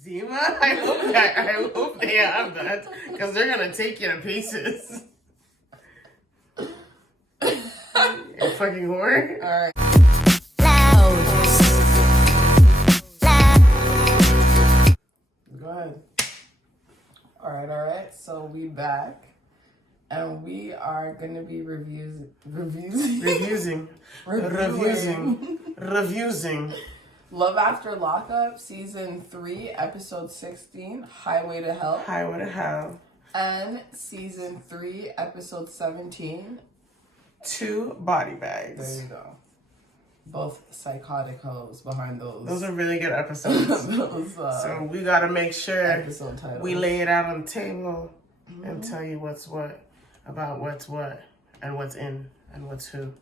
Zima? I hope they have that, because they're gonna take you to pieces. You fucking whore. All right. Go ahead. All right. So we back, and we are gonna be reviewing Love After Lockup, Season 3, Episode 16, Highway to Hell. Highway to Hell. And Season 3, Episode 17, 2 Body Bags. There you go. Both psychotic hoes behind those. Those are really good episodes. So we gotta make sure episode titles. We lay it out on the table and tell you what's what, about what's what, and what's in, and what's who.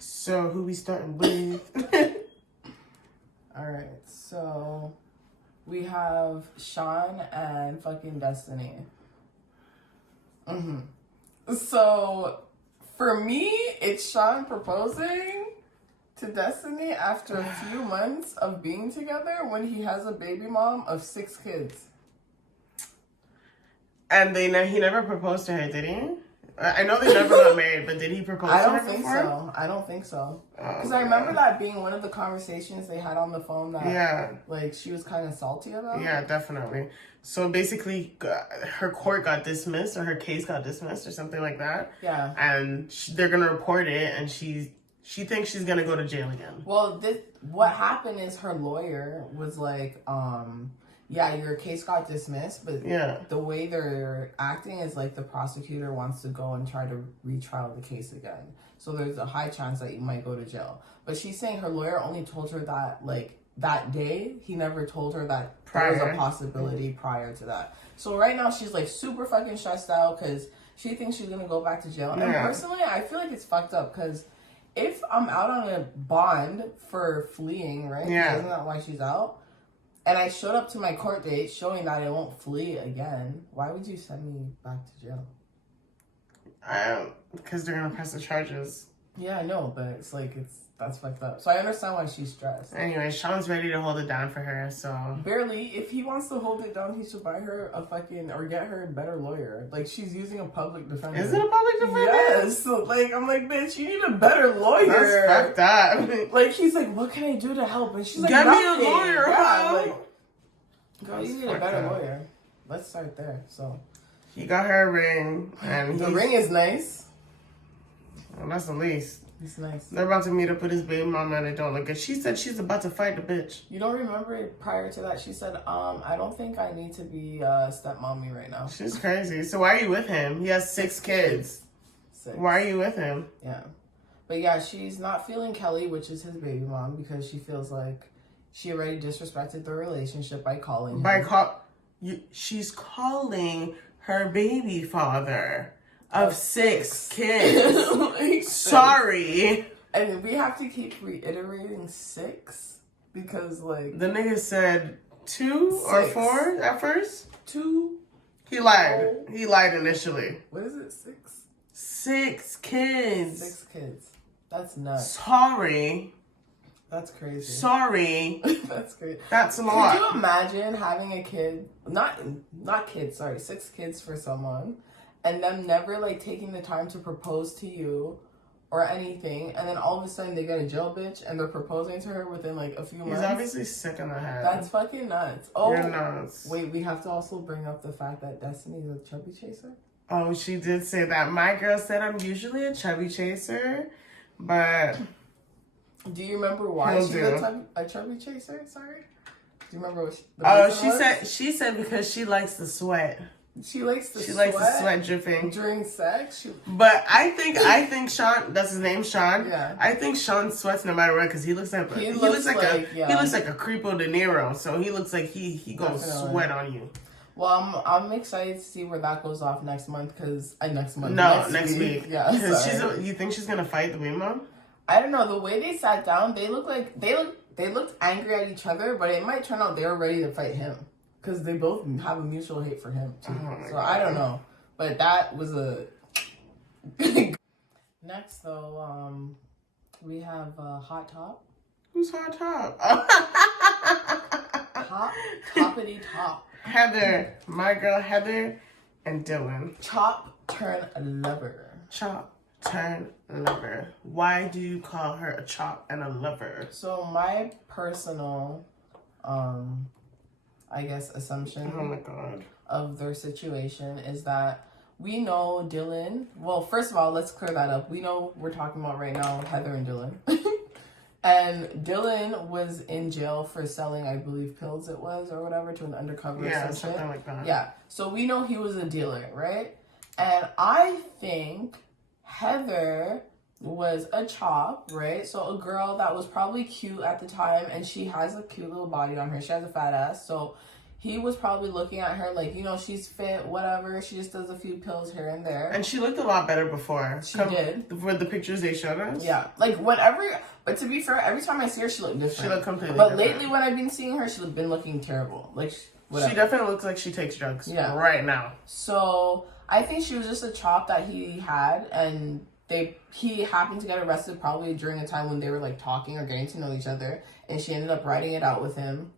So who we starting with? Alright, so we have Sean and fucking Destiny. So for me, it's Sean proposing to Destiny after a few months of being together when he has a baby mom of 6 kids. And he never proposed to her, did he? I know they never got married, but did he propose to her before? I don't think so. Because I remember that being one of the conversations they had on the phone that like she was kind of salty about. Yeah, definitely. So basically, her court got dismissed, or her case got dismissed, or something like that. Yeah. And they're gonna report it, and she thinks she's gonna go to jail again. Well, what happened is her lawyer was like, yeah, your case got dismissed, but the way they're acting is like the prosecutor wants to go and try to retrial the case again. So there's a high chance that you might go to jail. But she's saying her lawyer only told her that, like, that day. He never told her that there was a possibility prior to that. So right now she's, like, super fucking stressed out because she thinks she's going to go back to jail. And personally, I feel like it's fucked up because if I'm out on a bond for fleeing, right? Yeah. Isn't that why she's out? And I showed up to my court date showing that I won't flee again. Why would you send me back to jail? Because they're going to press the charges. Yeah, I know, but it's like, that's fucked up. So I understand why she's stressed. Anyway, Sean's ready to hold it down for her, so. Barely. If he wants to hold it down, he should buy her or get her a better lawyer. Like, she's using a public defender. Is it a public defender? Yes. So, like, I'm like, bitch, you need a better lawyer. That's fucked up. Like, he's like, what can I do to help? And she's like, get nothing. me a lawyer, yeah, like, girl, you need a better lawyer. Let's start there, so. He got her a ring, and the ring is nice. Well, that's the least. It's nice. They're about to meet up with his baby mama, and they don't look good. She said she's about to fight the bitch. You don't remember prior to that? She said, I don't think I need to be stepmommy right now. She's crazy. So why are you with him? He has 6 kids. 6. Why are you with him? Yeah. But yeah, she's not feeling Kelly, which is his baby mom, because she feels like she already disrespected the relationship by calling him. She's calling her baby father of 6 kids. Like, sorry. And we have to keep reiterating 6 because, like, the nigga said 2 or 4 at first. 2. He lied. He lied initially. What is it? 6. 6 kids. 6 kids. That's nuts. Sorry. That's crazy. Sorry. That's crazy. That's a lot. Could you imagine having a kid, not kids, sorry, 6 kids for someone, and them never, like, taking the time to propose to you or anything, and then all of a sudden they get a jail bitch and they're proposing to her within, like, a few months? He's obviously sick in the head. That's fucking nuts. Oh, you're nuts. Wait, we have to also bring up the fact that Destiny's a chubby chaser? Oh, she did say that. My girl said I'm usually a chubby chaser, but... Do you remember why she's a chubby chaser? Sorry? Do you remember what she said because she likes the sweat. She likes the sweat dripping during sex. But I think Sean, that's his name, Sean. Yeah. I think Sean sweats no matter what because he looks like he looks like a creepo De Niro. So he looks like he gonna sweat on you. Well, I'm excited to see where that goes off next month next week. Yeah. You think she's gonna fight the baby mom? I don't know. The way they sat down, they looked angry at each other, but it might turn out they were ready to fight him because they both have a mutual hate for him too. So I don't know, but that was a. Next though, we have Hot Top. Who's Hot Top? Toppity top. Heather, my girl Heather and Dylan. Chop turn lover. Chop turn lover. Why do you call her a chop and a lover? So my personal, I guess, assumption of their situation is that we know Dylan. Well, first of all, let's clear that up. We know we're talking about right now Heather and Dylan. And Dylan was in jail for selling, I believe, pills it was or whatever to an undercover or something like that. Yeah. So we know he was a dealer, right? And I think Heather was a chop, right? So a girl that was probably cute at the time, and she has a cute little body on her. She has a fat ass. So he was probably looking at her like, you know, she's fit, whatever. She just does a few pills here and there. And she looked a lot better before. She did. With the pictures they showed us. Yeah. Like, whenever... But to be fair, every time I see her, she looked different. She looked completely different. But lately, when I've been seeing her, she's been looking terrible. Like, whatever. She definitely looks like she takes drugs right now. So, I think she was just a chop that he had, and he happened to get arrested probably during a time when they were, like, talking or getting to know each other, and she ended up writing it out with him.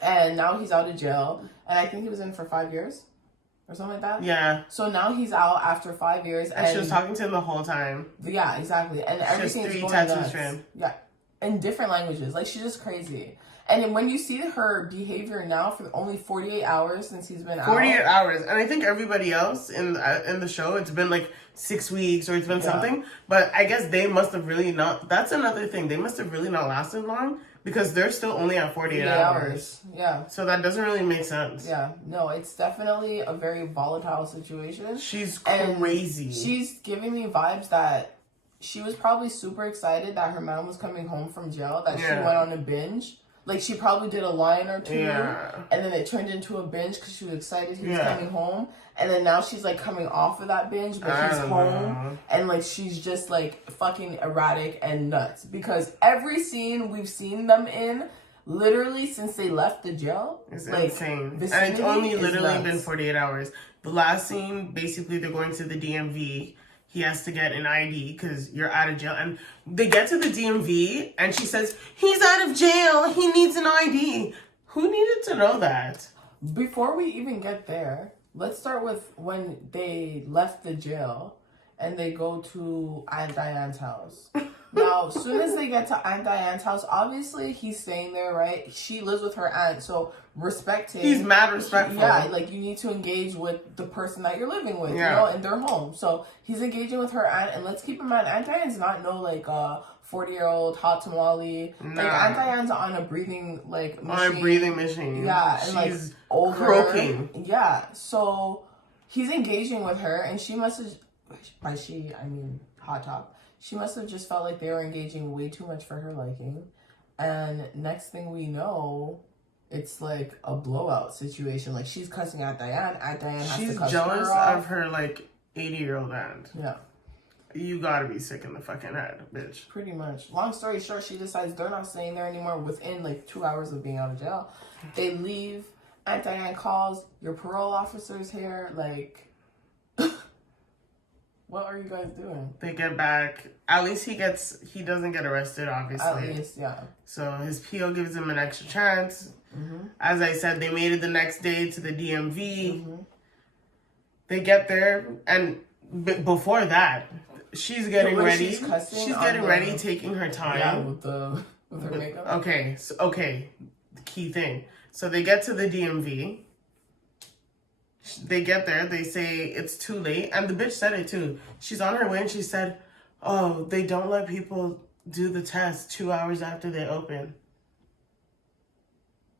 And now he's out of jail, and I think he was in for 5 years. Or something like that? Yeah. So now he's out after 5 years. And she was talking to him the whole time. Yeah, exactly. And everything's going nuts. Yeah. In different languages. Like, she's just crazy. And when you see her behavior now for only 48 hours since he's been out. 48 hours. And I think everybody else in the show, it's been like 6 weeks or it's been something. But I guess they must have really not... That's another thing. They must have really not lasted long. Because they're still only at 48 hours. Yeah. So that doesn't really make sense. Yeah. No, it's definitely a very volatile situation. She's crazy. And she's giving me vibes that she was probably super excited that her mom was coming home from jail, that she went on a binge. Like, she probably did a line or two, and then it turned into a binge because she was excited he was coming home. And then now she's, like, coming off of that binge, but he's home. And, like, she's just, like, fucking erratic and nuts. Because every scene we've seen them in, literally since they left the jail, it's like, insane. And it's only literally been 48 hours. The last scene, basically, they're going to the DMV. He has to get an ID because you're out of jail. And they get to the DMV and she says, he's out of jail. He needs an ID. Who needed to know that? Before we even get there, let's start with when they left the jail and they go to Aunt Diane's house. Now, as soon as they get to Aunt Diane's house, obviously he's staying there, right? She lives with her aunt, so respect him. He's mad respectful. Yeah, like you need to engage with the person that you're living with, you know, in their home. So he's engaging with her aunt, and let's keep in mind, Aunt Diane's not no like 40-year-old hot tamale. Nah. Like Aunt Diane's on a breathing machine. On a breathing machine. Yeah, and she's like older. Croaking. Yeah, so he's engaging with her, and she must have. By she, I mean Hot Top. She must have just felt like they were engaging way too much for her liking. And next thing we know, it's like a blowout situation. Like, she's cussing at Diane. Aunt Diane has to cuss her off. She's jealous of her, 80-year-old aunt. Yeah. You gotta be sick in the fucking head, bitch. Pretty much. Long story short, she decides they're not staying there anymore within, 2 hours of being out of jail. They leave. Aunt Diane calls. Your parole officer's here. What are you guys doing? They get back. At least he doesn't get arrested, obviously. At least, yeah. So his PO gives him an extra chance. Mm-hmm. As I said, they made it the next day to the DMV. Mm-hmm. They get there, and before that, she's getting ready. She's getting ready, taking her time. Yeah, with her makeup. Okay, the key thing. So they get to the DMV. They get there, they say it's too late, and the bitch said it too. She's on her way and she said, oh, they don't let people do the test 2 hours after they open.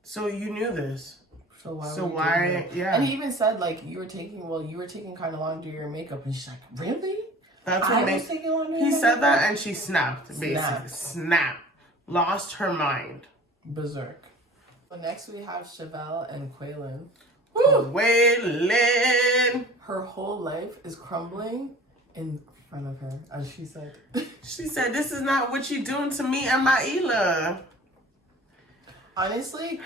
So you knew this. So why yeah. And he even said, you were taking kind of long to do your makeup, and she's like, really? That's what was taking long to do He your said that and she snapped, basically. Snapped. Lost her mind. Berserk. But next we have Chevelle and Quaylin. Quaylin! Her whole life is crumbling in front of her, as she said. She said, this is not what you doing to me and my Ela. Honestly,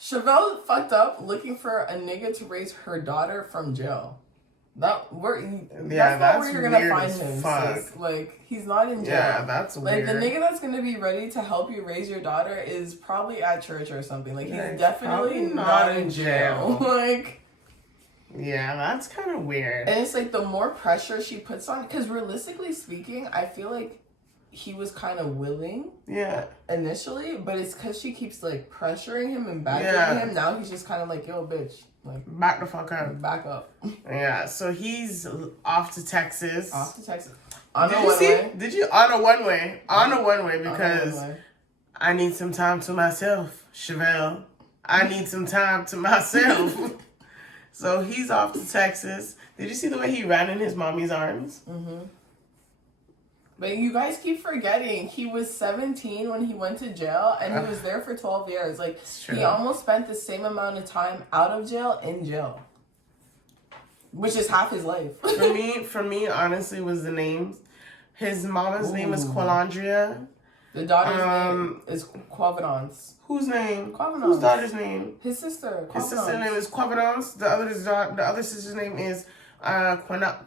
Chevelle fucked up looking for a nigga to raise her daughter from jail. That's not where you're gonna find him. Sis. Like, he's not in jail. Yeah, that's weird. Like, the nigga that's gonna be ready to help you raise your daughter is probably at church or something. Like, he's definitely not in jail. Like, yeah, that's kind of weird. And it's like the more pressure she puts on, because realistically speaking, I feel like he was kind of willing. Yeah. Initially, but it's because she keeps like pressuring him and backing him. Now he's just kind of like, yo, bitch. Like, back the fuck up. Back up. Yeah, so he's off to Texas. Did you on a one way? On a one way because I need some time to myself, Chevelle. I need some time to myself. So he's off to Texas. Did you see the way he ran in his mommy's arms? Mm-hmm. But you guys keep forgetting, he was 17 when he went to jail, and he was there for 12 years. Like, he almost spent the same amount of time out of jail in jail. Which is half his life. For me, honestly, was the names. His mama's name is Qualandria. The daughter's name is Quavenance. Whose name? Quavenance. Whose daughter's name? His sister. His sister's name is Quavenance. The other sister's name is Quadera,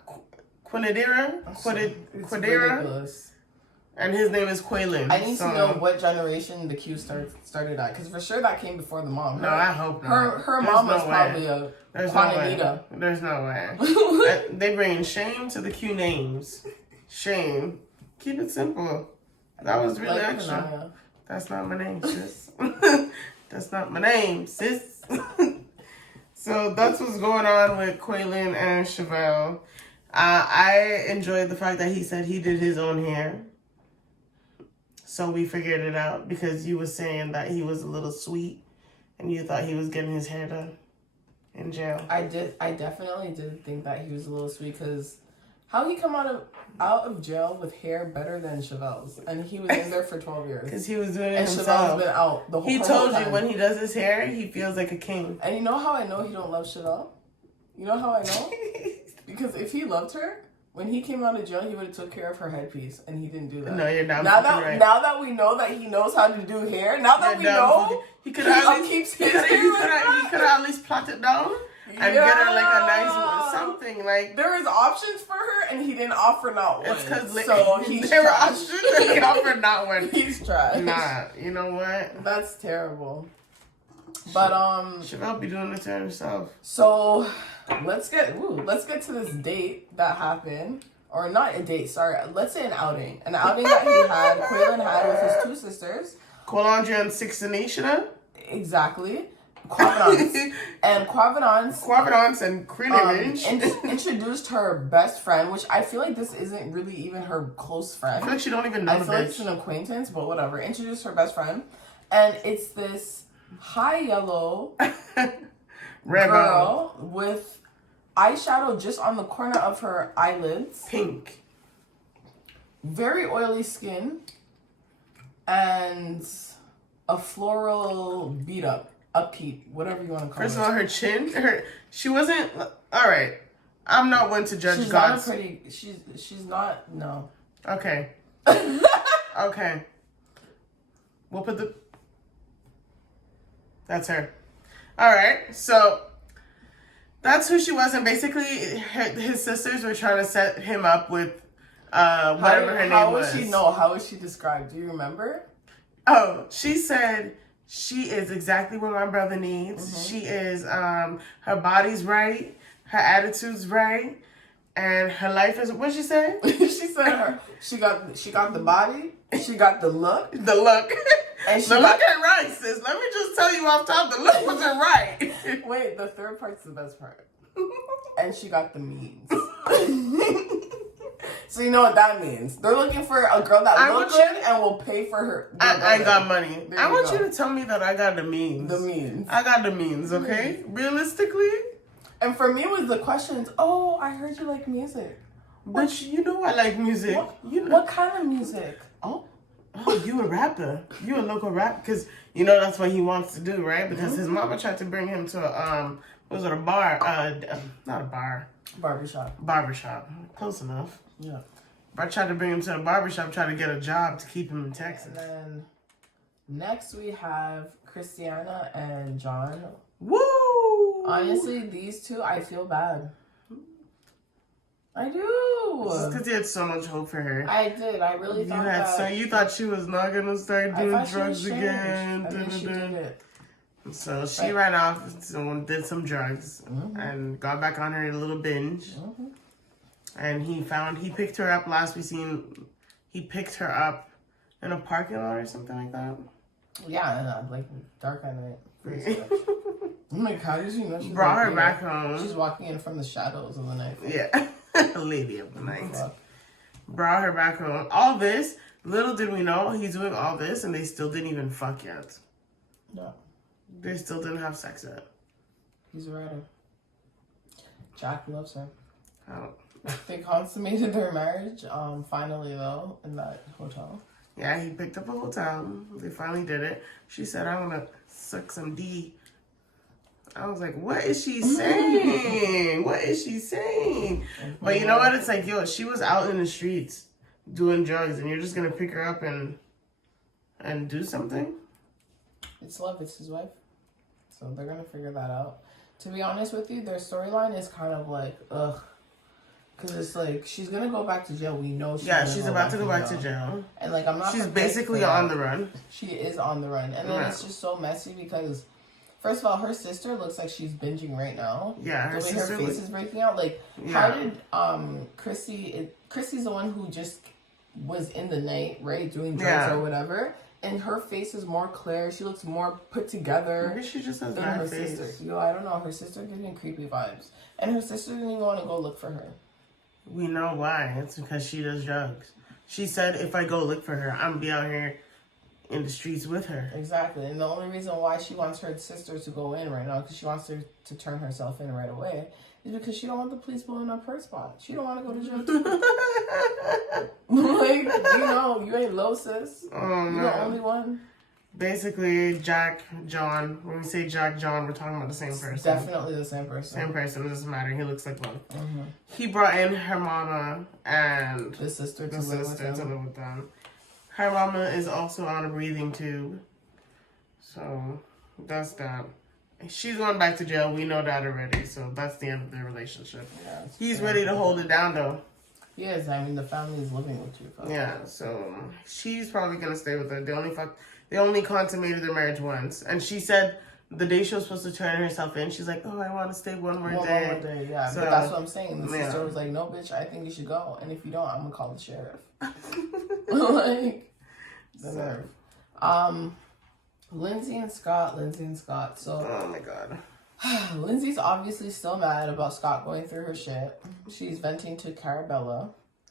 and his name is Quaylin. I need to know what generation the Q started at, because for sure that came before the mom. No, I hope not. Her mom was probably a Quananita. There's no way. They bring shame to the Q names. Shame. Keep it simple. That was really extra. Kanaya. That's not my name, sis. That's not my name, sis. So that's what's going on with Quaylin and Chevelle. I enjoyed the fact that he said he did his own hair. So we figured it out, because you were saying that he was a little sweet and you thought he was getting his hair done in jail. I definitely did think that he was a little sweet, because how he come out of jail with hair better than Chevelle's, and he was in there for 12 years. Because he was doing it himself. And Chevelle's been out the whole time. He told you when he does his hair, he feels like a king. And you know how I know he don't love Chevelle? You know how I know? Because if he loved her, when he came out of jail, he would have took care of her headpiece, and he didn't do that. No, you're not. Now that we know that he knows how to do hair, now that we know he could have keeps his hair he could have at least plot it down and get her like a nice something like. There is options for her, and he didn't offer not one. It's because he's there were trash. options, and he offered not one. He's trash. Nah, you know what? That's terrible. But Chevelle be doing it to herself. So let's get to this date that happened, or not a date. Sorry, let's say an outing that Quaylin had with his two sisters, Qualandria and Sixtination. Exactly. Quavenance. And Quavenance and Crinivage introduced her best friend, which I feel like this isn't really even her close friend. I feel like she don't even know. I feel like it's an acquaintance, but whatever. Introduced her best friend, and it's this high yellow girl with eyeshadow just on the corner of her eyelids. Pink. Very oily skin. And a floral beat upkeep, whatever you want to call it. First of all, her chin, she wasn't, all right. I'm not one to judge God's. She's not, no. Okay. Okay. We'll put that's her. All right. So that's who she was. And basically his sisters were trying to set him up with whatever her name was. How was she described? Do you remember? Oh, she said she is exactly what my brother needs. Mm-hmm. She is, her body's right. Her attitude's right. And her life is, what'd she say? She said she got the body. She got the look. The look. And the look ain't right, sis. Let me just tell you off top, the look wasn't right. Wait, the third part's the best part. And she got the means. So you know what that means. They're looking for a girl that looks good and will pay for her. I got money. I want you to tell me that I got the means. The means. I got the means, okay? Realistically. And for me, it was the questions, oh, I heard you like music. But you know I like music. What kind of music? Oh, you a rapper. You a local rapper. Because, you know, that's what he wants to do, right? Because his mama tried to bring him to a bar? Not a bar. Barbershop. Close enough. Yeah. But I tried to bring him to a barbershop, try to get a job to keep him in Texas. And then next we have Christina and John. Woo! Honestly, these two, I feel bad. I do. Just because you had so much hope for her. I did. I really thought that. So you thought she was not gonna start doing drugs again. She did it. So she ran off and did some drugs and got back on her little binge. And he picked her up last we seen. He picked her up in a parking lot or something like that. Yeah, like dark at night. I'm like, how did you know she brought her back home? She's walking in from the shadows of the night. Yeah, lady of the night. Brought her back home. All this, little did we know, he's doing all this, and they still didn't even fuck yet. No, they still didn't have sex yet. He's a writer. Jack loves her. Oh. They consummated their marriage, finally though, in that hotel. Yeah, he picked up a hotel. They finally did it. She said, I want to suck some D. I was like, what is she saying? What is she saying? But you know what? It's like, yo, she was out in the streets doing drugs, and you're just going to pick her up and do something? It's love. It's his wife. So they're going to figure that out. To be honest with you, their storyline is kind of like, ugh. Because it's like, she's going to go back to jail. We know she's about to go back to jail. And like, I'm not. She's basically on the run. She is on the run. And then it's just so messy because, first of all, her sister looks like she's binging right now. Yeah, the way her face is breaking out. Like, how did Chrissy's the one who just was in the night, right, doing drugs or whatever, and her face is more clear. She looks more put together. Maybe she just has than her sister. Yo, I don't know. Her sister gives me creepy vibes, and her sister didn't even want to go look for her. We know why. It's because she does drugs. She said, if I go look for her, I'm going to be out here in the streets with her. Exactly. And the only reason why she wants her sister to go in right now, because she wants her to turn herself in right away, is because she don't want the police blowing up her spot. She don't want to go to jail. Like, you know, you ain't low, sis. Oh, you're the only one. Basically, Jack, John. When we say Jack, John, we're talking about the same person. Definitely the same person. Same person. It doesn't matter. He looks like one. He brought in her mama and the sister to live with them. Her mama is also on a breathing tube. So, that's that. She's going back to jail. We know that already. So, that's the end of their relationship. Yeah, he's ready to hold it down, though. Yes, I mean, the family is living with you. Folks. Yeah, so she's probably going to stay with her. They only consummated their marriage once. And she said the day she was supposed to turn herself in, she's like, oh, I want to stay one more day. One more day, yeah. So, but that's what I'm saying. The sister was like, no, bitch, I think you should go. And if you don't, I'm going to call the sheriff. Like, the nerve. Lindsay and Scott. So, oh, my God. Lindsay's obviously still mad about Scott going through her shit. She's venting to Carabella.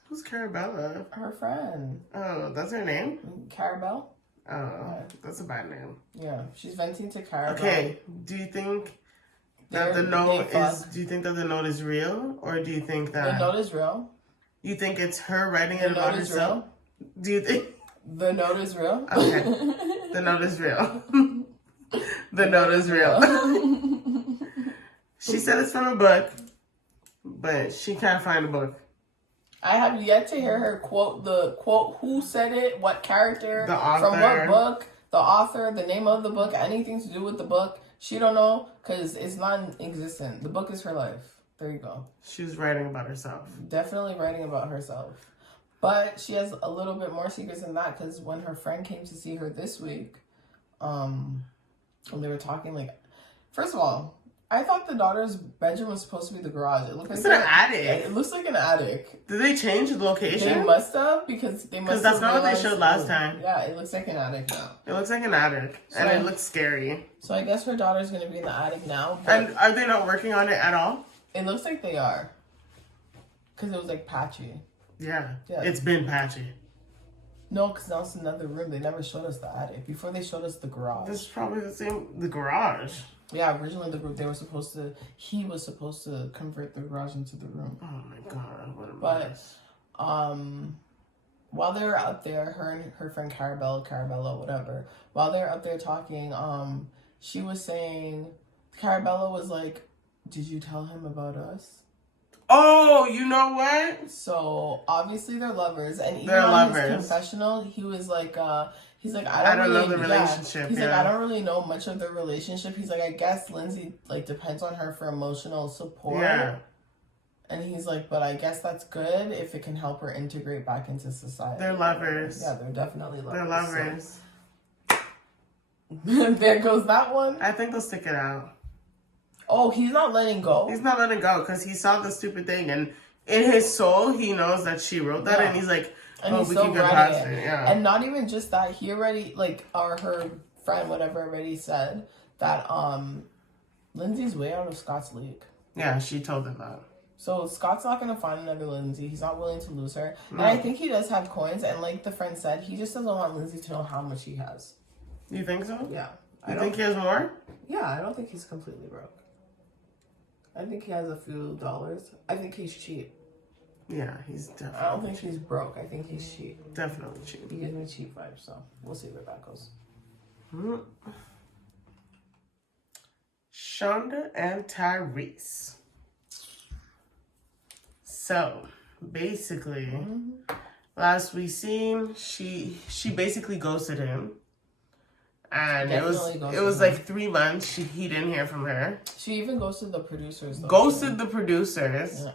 Who's Carabella? Her friend. Oh, that's her name? Carabelle? Oh, that's a bad name. Yeah, she's venting to Carabelle. Okay, do you think that the note is real, or do you think that the note is real? You think it's her writing it about herself? Do you think the note is real? Okay, the note is real. The note is real. She said it's from a book, but she can't find the book. I have yet to hear her quote who said it, what character, the author, from what book, the author, the name of the book, anything to do with the book. She don't know because it's non-existent. The book is her life. There you go. She was writing about herself. Definitely writing about herself. But she has a little bit more secrets than that because when her friend came to see her this week, when they were talking, like, first of all, I thought the daughter's bedroom was supposed to be the garage. It looked like it's an attic. It looks like an attic. Did they change the location? They must have because that's not what they showed last time. Yeah, it looks like an attic now. It looks like an attic, and it looks scary. So I guess her daughter's gonna be in the attic now. And are they not working on it at all? It looks like they are, because it was like patchy. Yeah, it's been patchy. No, because now it's another room. They never showed us the attic. Before they showed us the garage. This is probably the garage. Yeah, originally he was supposed to convert the garage into the room. Oh my God, what a mess. While they were out there, her and her friend Carabella, whatever, while they were up there talking, she was saying, Carabella was like, did you tell him about us? Oh, you know what? So obviously they're lovers, and even on his confessional, he was like, he's like, I don't really know the relationship. He's like, I don't really know much of their relationship. He's like, I guess Lindsay like depends on her for emotional support. Yeah. And he's like, but I guess that's good if it can help her integrate back into society. They're lovers. Yeah, they're definitely lovers. They're lovers. So. There goes that one. I think they'll stick it out. Oh, he's not letting go? He's not letting go because he saw the stupid thing. And in his soul, he knows that she wrote that. And he's like, and we can get past it. Yeah. And not even just that. He already, like, or her friend, whatever, already said that Lindsay's way out of Scott's league. Yeah, she told him that. So Scott's not going to find another Lindsay. He's not willing to lose her. No. And I think he does have coins. And like the friend said, he just doesn't want Lindsay to know how much he has. You think so? Yeah. You think he has more? Yeah, I don't think he's completely broke. I think he has a few dollars. I think he's cheap. Yeah, he's definitely I don't think he's broke. I think he's cheap. Definitely cheap. He gives me cheap vibes, so we'll see where that goes. Shonda and Tyrese. So, basically, last we seen, she basically ghosted him. And it was like 3 months. He didn't hear from her. She even ghosted the producers. Ghosted the producers. Yeah.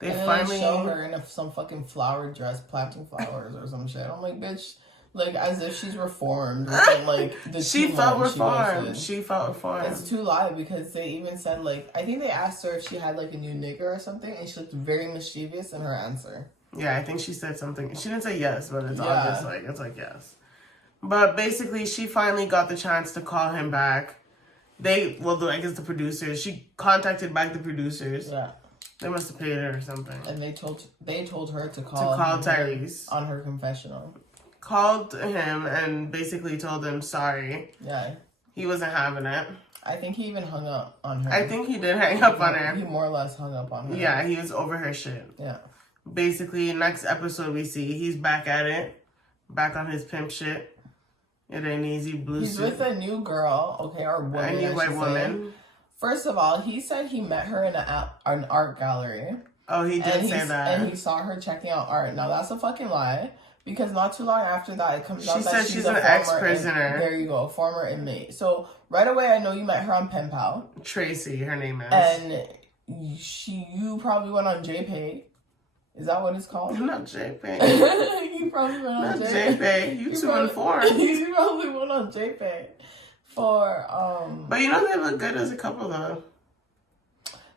They finally show her in some fucking flower dress, planting flowers or some shit. I'm like, bitch, like as if she's reformed. Within, like she felt reformed. She felt reformed. It's too live because they even said like I think they asked her if she had like a new nigga or something, and she looked very mischievous in her answer. Yeah, I think she said something. She didn't say yes, but it's obvious. Like it's like yes. But basically, she finally got the chance to call him back. I guess the producers. She contacted back the producers. Yeah. They must have paid her or something. And they told her to call Tyrese on her confessional. Called him and basically told him sorry. Yeah. He wasn't having it. I think he even hung up on her. I think he did hang up on her. He more or less hung up on her. Yeah, he was over her shit. Yeah. Basically, next episode we see he's back at it. Back on his pimp shit. It ain't easy. He's with a new girl, okay, or woman. A new white woman. First of all, he said he met her in an art gallery. Oh, he did say that. And he saw her checking out art. Now, that's a fucking lie. Because not too long after that, it comes out that she's an ex-prisoner. There you go, former inmate. So, right away, I know you met her on Pen Pal. Tracy, her name is. And you probably went on JPEG. Is that what it's called? Not JPEG. You probably went on JPEG. You too informed. You probably went on JPEG. But you know they look good as a couple though.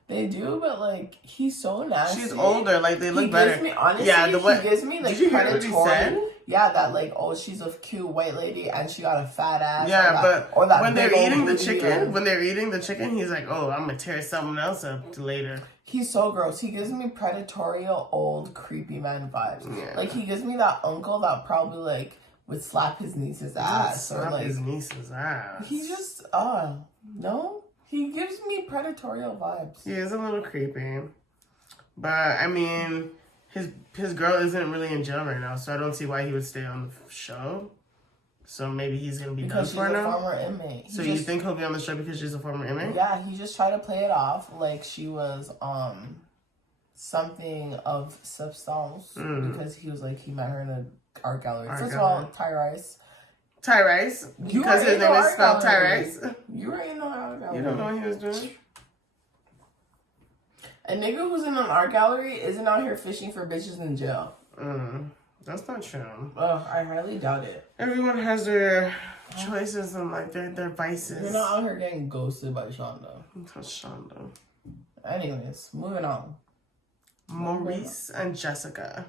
They do, but like he's so nasty. She's older, like they look better. Honestly, he gives me like predatory. Yeah, that like she's a cute white lady and she got a fat ass. Yeah, when they're eating the chicken, he's like, oh, I'm gonna tear someone else up later. He's so gross. He gives me predatory, old, creepy man vibes. Yeah. Like he gives me that uncle that probably like would slap his niece's ass or like his niece's ass. He just no. He gives me predatorial vibes. He is a little creepy, but I mean, his girl isn't really in jail right now, so I don't see why he would stay on the show. So maybe he's gonna be done for now. Because she's a former inmate. So you think he'll be on the show because she's a former inmate? Yeah, he just tried to play it off like she was something of substance because he was like he met her in an art gallery. First of all, Tyrese. Because his name is spelled Tyrese. You were in an art gallery. You don't know what he was doing? A nigga who's in an art gallery isn't out here fishing for bitches in jail. That's not true. I highly doubt it. Everyone has their choices and like their vices. You're not out here getting ghosted by Shonda. Anyways, moving on. Maurice and Jessica.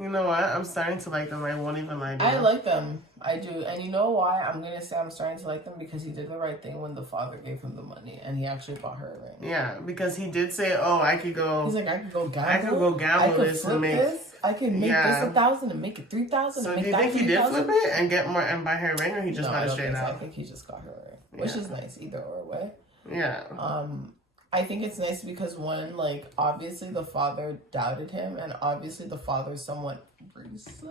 You know what? I'm starting to like them. I won't even lie to you. I like them. I do. And you know why? I'm going to say I'm starting to like them because he did the right thing when the father gave him the money. And he actually bought her a ring. Yeah, because he did say, I could go... He's like, I could go gamble. I could go gamble this and make... This. I can make this 1,000 and make it 3,000. So do you think he did flip it and get more and buy her a ring, or he just got it straight out? I think he just got her a ring, which is nice either or way. Yeah. I think it's nice because one, like, obviously the father doubted him, and obviously the father's somewhat abrasive.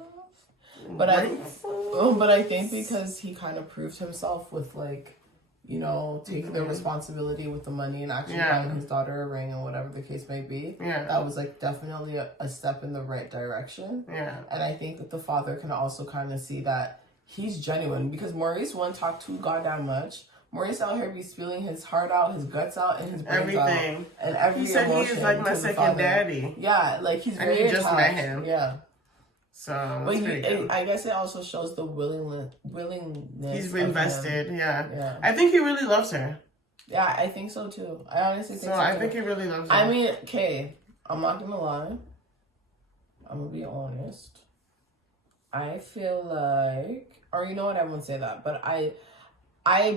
But I think because he kind of proved himself with, like, you know, taking the responsibility with the money and actually buying his daughter a ring and whatever the case may be. Yeah. That was, like, definitely a step in the right direction. Yeah. And I think that the father can also kind of see that he's genuine because Maurice won't talk too goddamn much, Maurice out here be spilling his heart out, his guts out, and his brains everything. Out, and every he said he's like my second daddy. Yeah, like he's very and you just met him. Yeah. So, but I guess it also shows the willingness. He's invested. Yeah. I think he really loves her. Yeah, I think so too. I honestly think so. I think he really loves her. I mean, okay, I'm not gonna lie. I'm gonna be honest. I feel like, or you know what, I won't say that, but I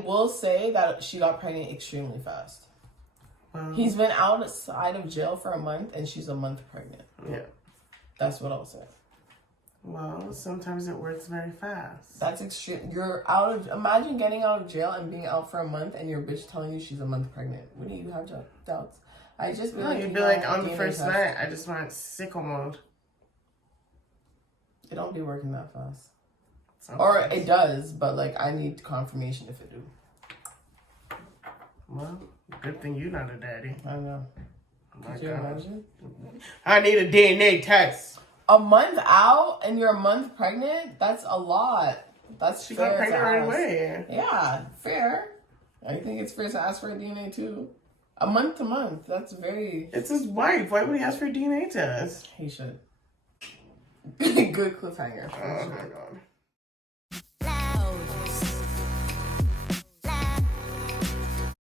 will say that she got pregnant extremely fast. He's been outside of jail for a month, and she's a month pregnant. Yeah. That's what I'll say. Well, sometimes it works very fast. That's extreme. Imagine getting out of jail and being out for a month, and your bitch telling you she's a month pregnant. Wouldn't you have doubts? I just feel like you'd be like, on the first night, I just went sicko mode. It don't be working that fast. Or it does, but like I need confirmation if it do. Well, good thing you're not a daddy. I know. Could you imagine? I need a DNA test. A month out and you're a month pregnant? That's a lot. That's she fair. Got pregnant right away. Yeah, fair. I think it's fair to ask for a DNA too. A month to month. That's very. It's his wife. Why would he ask for a DNA test? He should. Good cliffhanger. Oh my god.